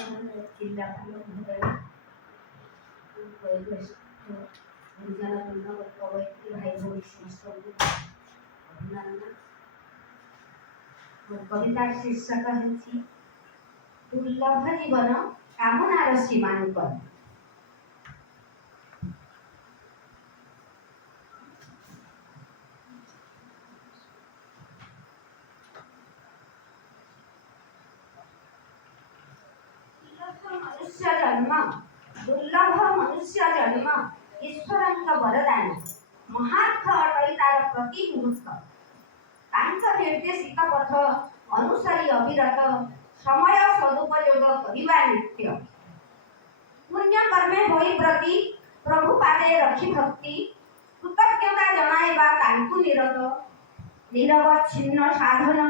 जिल्ह्यातील महोदय गुरुजनवृंद पवित्र भाई भौरी ସମସ୍ତଙ୍କୁ ଅଭିନନ୍ଦନ। କବିତା ଶୀର୍ଷକ ହେଉଛି ଦୁର୍ଲଭ ଜୀବନ କାମନାର ସୀମାଙ୍କନ। दुर्लभ मनुष्य जन्म ईश्वरଙ୍କ वरदान महार्थ अटई तार प्रति मुहूर्त तांक निर्देशित पथ अनुसारी अविरत समय सदुपयोग करिवा नित्य पुण्य कर्मे होई प्रति प्रभु पादे रखी भक्ति कृतज्ञता जणाइबा तांकु निरत निरवच्छिन्न साधन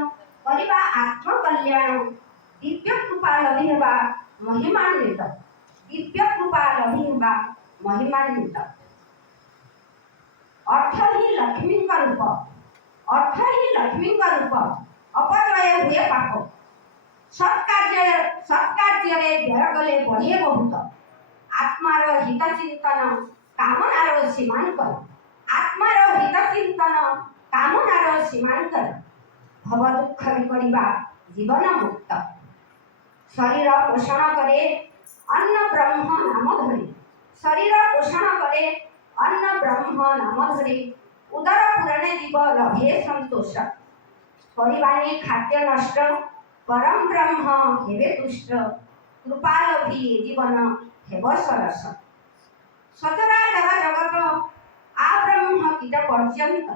करिबा आत्म कल्याण दिव्य कृपा लभिबा महिमान्वित दिव्य कृपा लभिबा महिमान्वित। अर्थ ही लक्ष्मी का रूप अपचय हुए पाप सत्कार्य रे व्यय गले बढ़े बहुत आत्मार हित चिंतन कामनार सीमांकन आत्मार हित चिंतन कामनार सीमांकन भव दुख विपरिबा जीवन मुक्त शरीर पोषण करे अन्न ब्रह्म नाम धरे शरीर पोषण करे अन्न ब्रह्म नाम धरे उदर पूरणे जीव लभे संतोष परिवाणी खाद्य नष्ट परम ब्रह्म हेवे तुष्ट कृपा लभी जीवन हेव सरस सचराचर जगत आ ब्रह्म कीट पर्यंत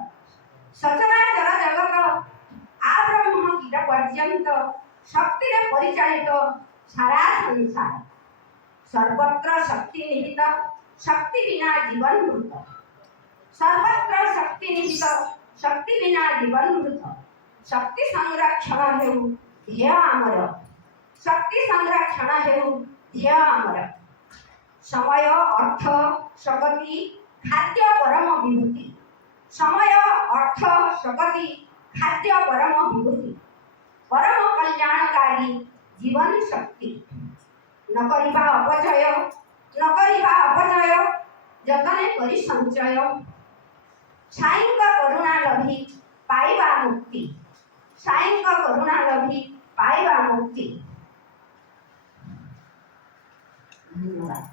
सचराचर जगत आ ब्रह्म कीट पर्यंत शक्ति रे परिचालित सारा संसार सर्वत्र शक्ति निहित शक्ति बिना जीवन मृत सर्वत्र शक्ति निहित शक्ति बिना जीवन मृत शक्ति संरक्षण हेउ ध्येय आमर शक्ति संरक्षण हेउ ध्येय आमर समय अर्थ शक्ति खाद्य परम विभूति समय अर्थ शक्ति खाद्य परम विभूति परम कल्याणकारी जीवन शक्ति न करिबा अपचय जतने करी संचय साईं करुणा लभी पाइबा मुक्ति साईं करुणा लभी पाइबा मुक्ति। धन्यवाद।